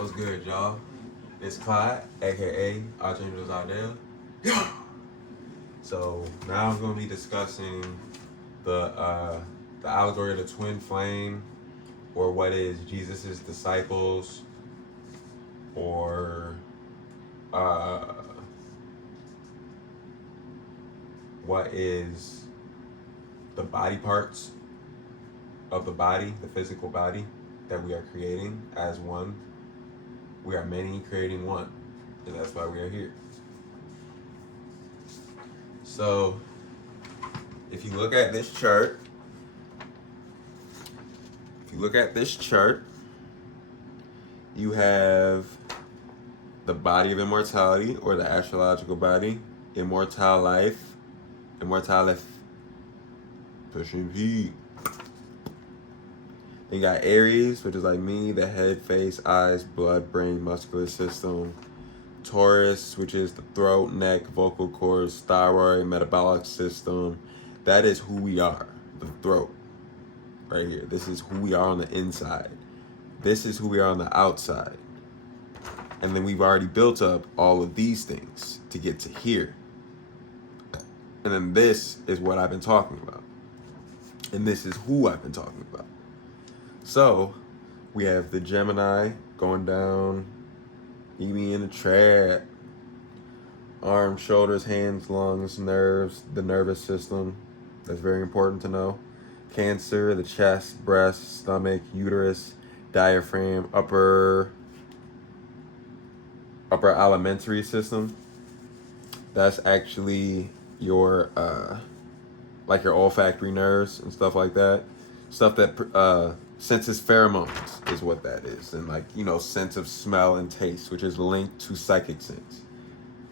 What's good, y'all? It's Clyde, aka Archangel Zardell. Yeah. So now I'm gonna be discussing the allegory of the twin flame, or what is Jesus's disciples, or uh, what is the body parts of the body, the physical body that we are creating as one. We are many creating one, and that's why we are here. So, if you look at this chart, you have the body of immortality, or the astrological body, immortal life, pushing V. Then you got Aries, which is like me, the head, face, eyes, blood, brain, muscular system. Taurus, which is the throat, neck, vocal cords, thyroid, metabolic system. That is who we are, the throat, right here. This is who we are on the inside. This is who we are on the outside. And then we've already built up all of these things to get to here. And then this is what I've been talking about. And this is who I've been talking about. So, we have the Gemini going down, eat me in the trap. Arms, shoulders, hands, lungs, nerves, the nervous system. That's very important to know. Cancer, the chest, breast, stomach, uterus, diaphragm, upper alimentary system. That's actually your like your olfactory nerves and stuff like that. Stuff that senses pheromones is what that is. And sense of smell and taste, which is linked to psychic sense.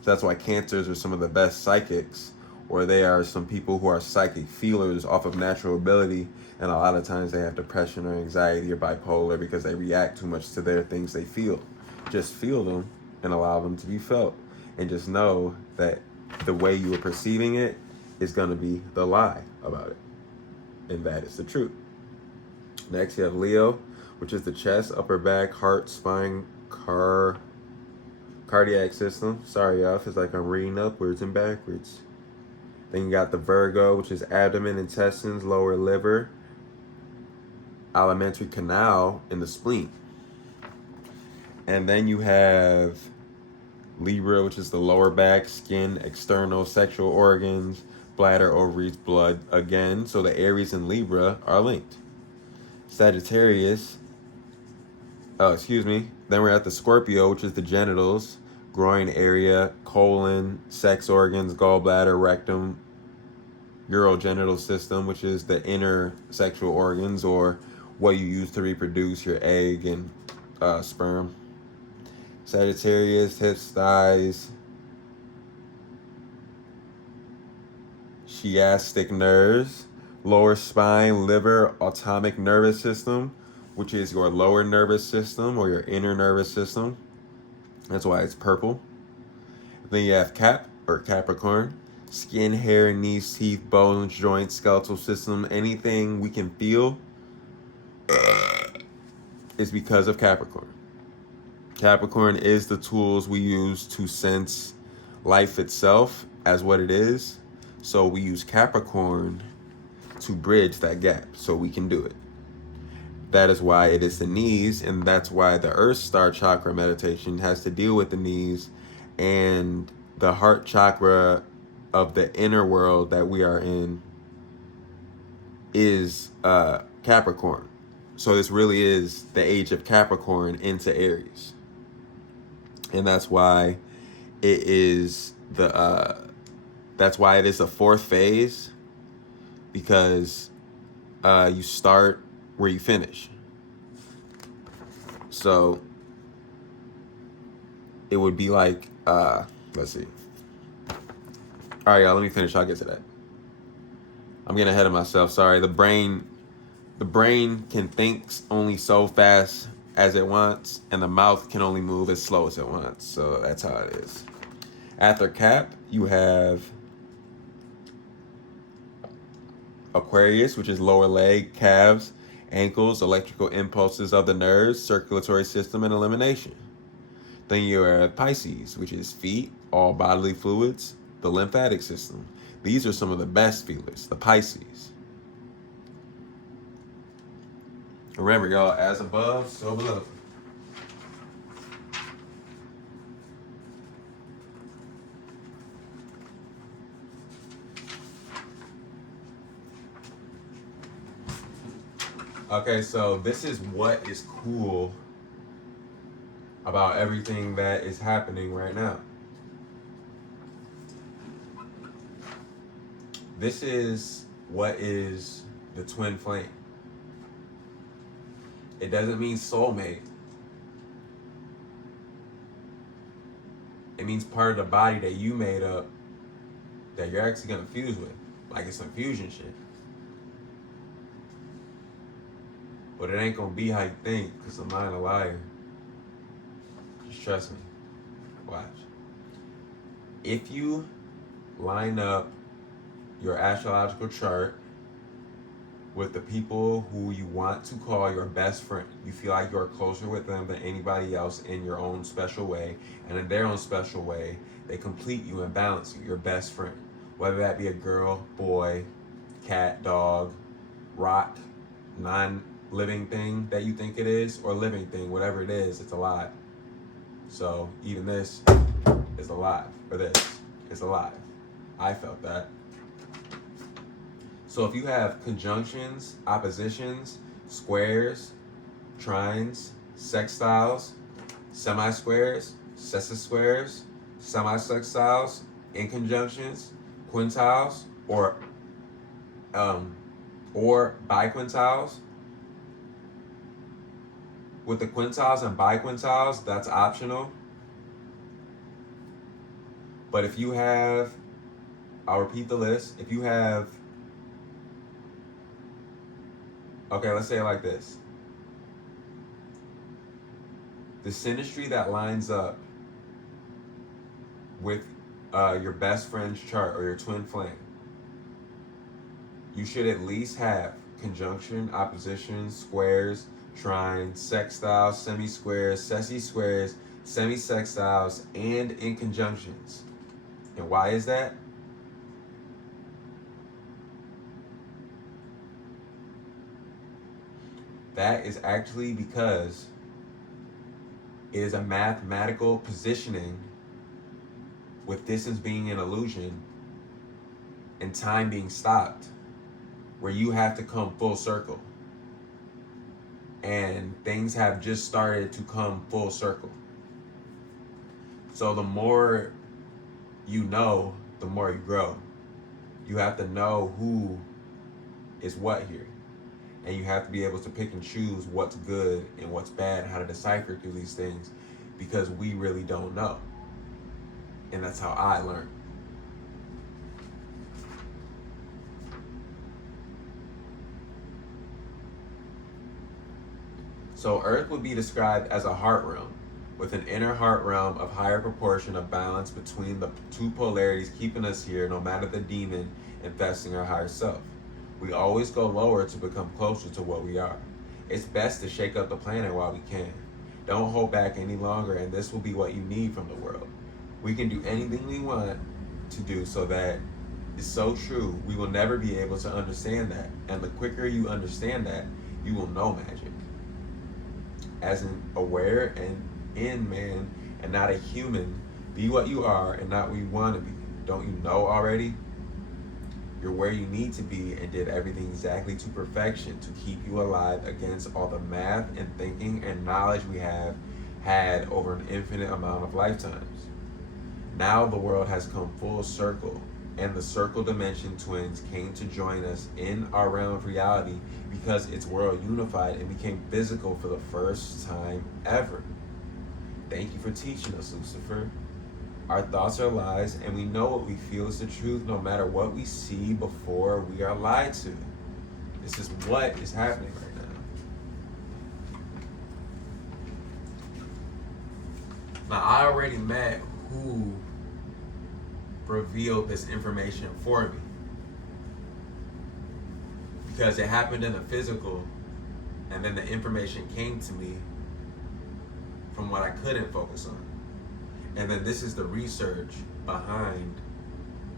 So that's why cancers are some of the best psychics, or they are some people who are psychic feelers off of natural ability, and a lot of times they have depression or anxiety or bipolar because they react too much to their things they feel. Just feel them and allow them to be felt. And just know that the way you are perceiving it is going to be the lie about it. And that is the truth. Next, you have Leo, which is the chest, upper back, heart, spine, cardiac system. Sorry, y'all, if it's like I'm reading upwards and backwards. Then you got the Virgo, which is abdomen, intestines, lower liver, alimentary canal, and the spleen. And then you have Libra, which is the lower back, skin, external, sexual organs, bladder, ovaries, blood again. So the Aries and Libra are linked. Sagittarius, then we're at the Scorpio, which is the genitals, groin area, colon, sex organs, gallbladder, rectum, urogenital system, which is the inner sexual organs, or what you use to reproduce, your egg and sperm. Sagittarius, hips, thighs, chiastic nerves, lower spine, liver, autonomic nervous system, which is your lower nervous system or your inner nervous system. That's why it's purple. Then you have Capricorn, skin, hair, knees, teeth, bones, joints, skeletal system, anything we can feel is because of Capricorn. Capricorn is the tools we use to sense life itself as what it is. So we use Capricorn to bridge that gap so we can do it. That is why it is the knees, and that's why the Earth Star Chakra meditation has to deal with the knees, and the heart chakra of the inner world that we are in is Capricorn. So this really is the age of Capricorn into Aries. And that's why it is the fourth phase, because you start where you finish. So it would be like, let's see. All right, y'all, let me finish. I'll get to that. I'm getting ahead of myself. Sorry. The brain can think only so fast as it wants, and the mouth can only move as slow as it wants. So that's how it is. After Cap, you have Aquarius, which is lower leg, calves, Ankles, electrical impulses of the nerves, circulatory system, and elimination. Then you have Pisces, which is feet, all bodily fluids, the lymphatic system. These are some of the best feelers, the Pisces. Remember, y'all, as above, so below. Okay, so this is what is cool about everything that is happening right now. This is what is the twin flame. It doesn't mean soulmate. It means part of the body that you made up that you're actually gonna fuse with. Like it's some fusion shit. But it ain't gonna be how you think, because the mind a liar. Just trust me. Watch. If you line up your astrological chart with the people who you want to call your best friend, you feel like you're closer with them than anybody else in your own special way, and in their own special way, they complete you and balance you, your best friend. Whether that be a girl, boy, cat, dog, rock, non-living thing that you think it is, or living thing, whatever it is, it's alive. So even this is alive, or this is alive. I felt that. So if you have conjunctions, oppositions, squares, trines, sextiles, semi-squares, sesquisquares, semi-sextiles, inconjunctions, quintiles, or biquintiles. With the quintiles and biquintiles, that's optional. But if you have, I'll repeat the list. If you have, okay, let's say it like this. The synastry that lines up with your best friend's chart or your twin flame, you should at least have conjunction, opposition, squares, trines, sextiles, semi-squares, sesquisquares, semi-sextiles, and inconjunctions. And why is that? That is actually because it is a mathematical positioning with distance being an illusion and time being stopped, where you have to come full circle. And things have just started to come full circle. So the more you know, the more you grow. You have to know who is what here. And you have to be able to pick and choose what's good and what's bad, how to decipher through these things, because we really don't know. And that's how I learned. So Earth would be described as a heart realm, with an inner heart realm of higher proportion of balance between the two polarities, keeping us here no matter the demon infesting our higher self. We always go lower to become closer to what we are. It's best to shake up the planet while we can. Don't hold back any longer, and this will be what you need from the world. We can do anything we want to do, so that is so true. We will never be able to understand that. And the quicker you understand that, you will know magic. As an aware and in man, and not a human. Be what you are and not what you want to be. Don't you know already? You're where you need to be and did everything exactly to perfection to keep you alive against all the math and thinking and knowledge we have had over an infinite amount of lifetimes. Now the world has come full circle, and the circle dimension twins came to join us in our realm of reality because its world unified and became physical for the first time ever. Thank you for teaching us, Lucifer. Our thoughts are lies, and we know what we feel is the truth no matter what we see before we are lied to. This is what is happening right now. Now, I already met who revealed this information for me, because it happened in the physical And then the information came to me from what I couldn't focus on. And then this is the research behind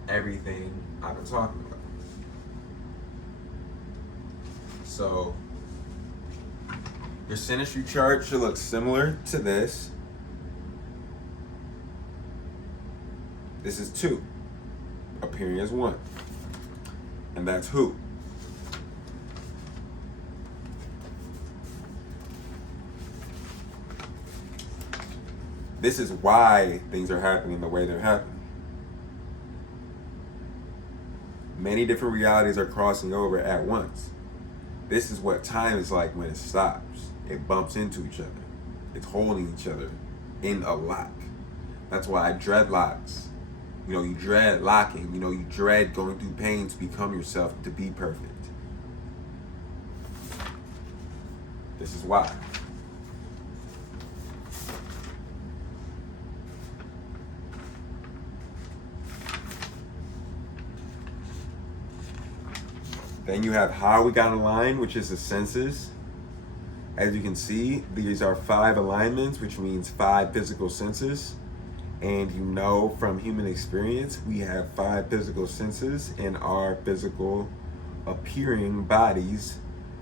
everything I've been talking about. So your synastry chart should look similar to this. This is 2, appearing as 1. And that's who. This is why things are happening the way they're happening. Many different realities are crossing over at once. This is what time is like when it stops. It bumps into each other. It's holding each other in a lock. That's why dreadlocks. You dread locking. You dread going through pain to become yourself, to be perfect. This is why. Then you have how we got aligned, which is the senses. As you can see, these are 5 alignments, which means 5 physical senses. And from human experience, we have 5 physical senses in our physical appearing bodies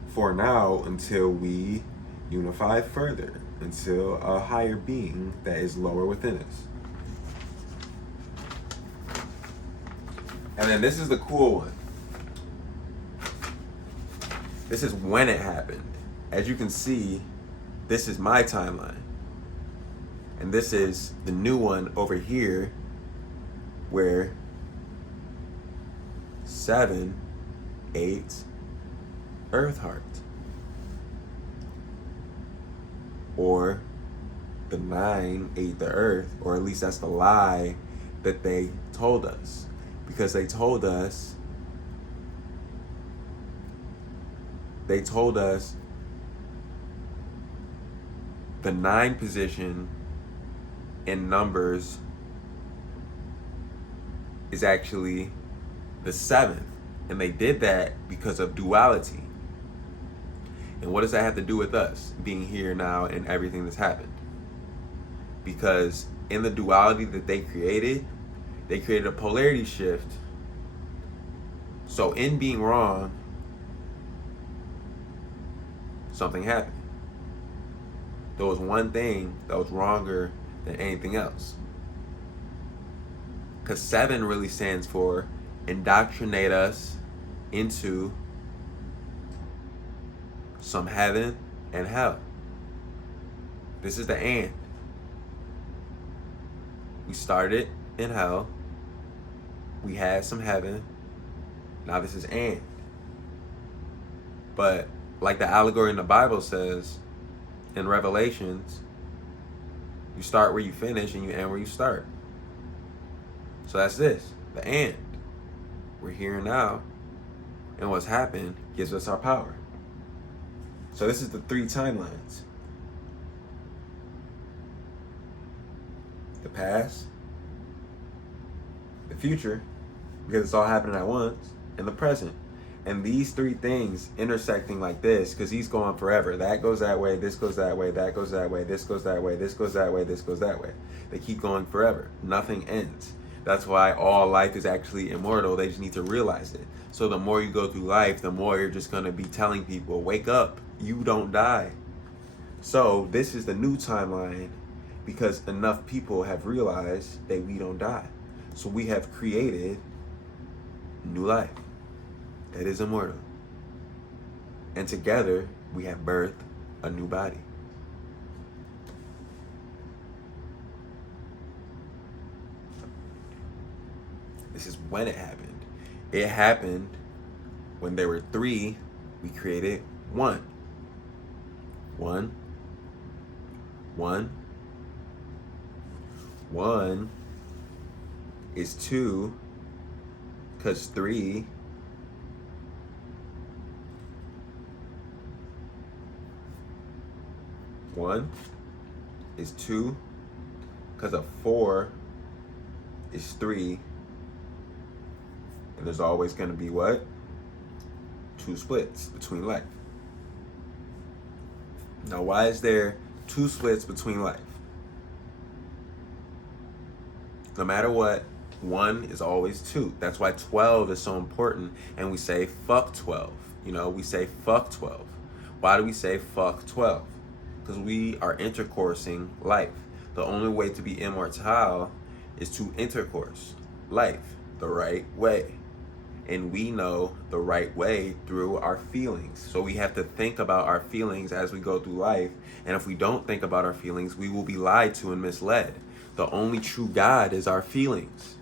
for now, until we unify further, until a higher being that is lower within us. And then this is the cool one. This is when it happened. As you can see, this is my timeline. And this is the new one over here, where 7, 8, Earth Heart. Or the 9 ate the Earth, or at least that's the lie that they told us. Because they told us the 9 position in numbers is actually the 7th. And they did that because of duality. And what does that have to do with us being here now and everything that's happened? Because in the duality that they created a polarity shift. So in being wrong, something happened. There was one thing that was wronger than anything else. Because 7 really stands for indoctrinate us into some heaven and hell. This is the and. We started in hell. We had some heaven. Now this is and. But like the allegory in the Bible says, in Revelations, you start where you finish and you end where you start. So that's this, the and. We're here now, and what's happened gives us our power. So this is the 3 timelines. The past, the future, because it's all happening at once, and the present. And these 3 things intersecting like this, because he's going forever. That goes that way, this goes that way, that goes that way, this goes that way, this goes that way, this goes that way. They keep going forever. Nothing ends. That's why all life is actually immortal. They just need to realize it. So the more you go through life, the more you're just going to be telling people, wake up, you don't die. So this is the new timeline, because enough people have realized that we don't die. So we have created new life that is immortal. And together, we have birthed a new body. This is when it happened. It happened when there were 3, we created 1. 1. 1. 1 is 2, because 3 1 is 2, because of 4 is 3, and there's always going to be what? 2 splits between life. Now, why is there two splits between life? No matter what, one is always two. That's why 12 is so important. And we say fuck 12. You know, we say fuck 12. Why do we say fuck 12? Because we are intercoursing life. The only way to be immortal is to intercourse life the right way. And we know the right way through our feelings. So we have to think about our feelings as we go through life. And if we don't think about our feelings, we will be lied to and misled. The only true God is our feelings.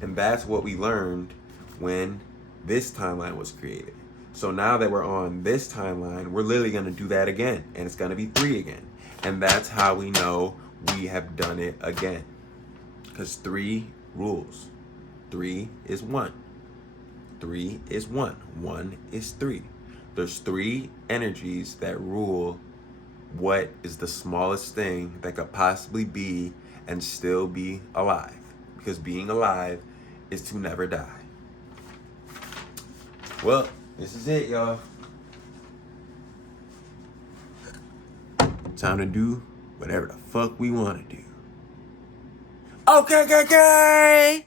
And that's what we learned when this timeline was created. So now that we're on this timeline, we're literally going to do that again. And it's going to be 3 again. And that's how we know we have done it again. Because 3 rules. 3 is 1. 3 is 1. 1 is 3. There's 3 energies that rule what is the smallest thing that could possibly be and still be alive. Because being alive is to never die. Well, this is it, y'all. Time to do whatever the fuck we want to do. Okay.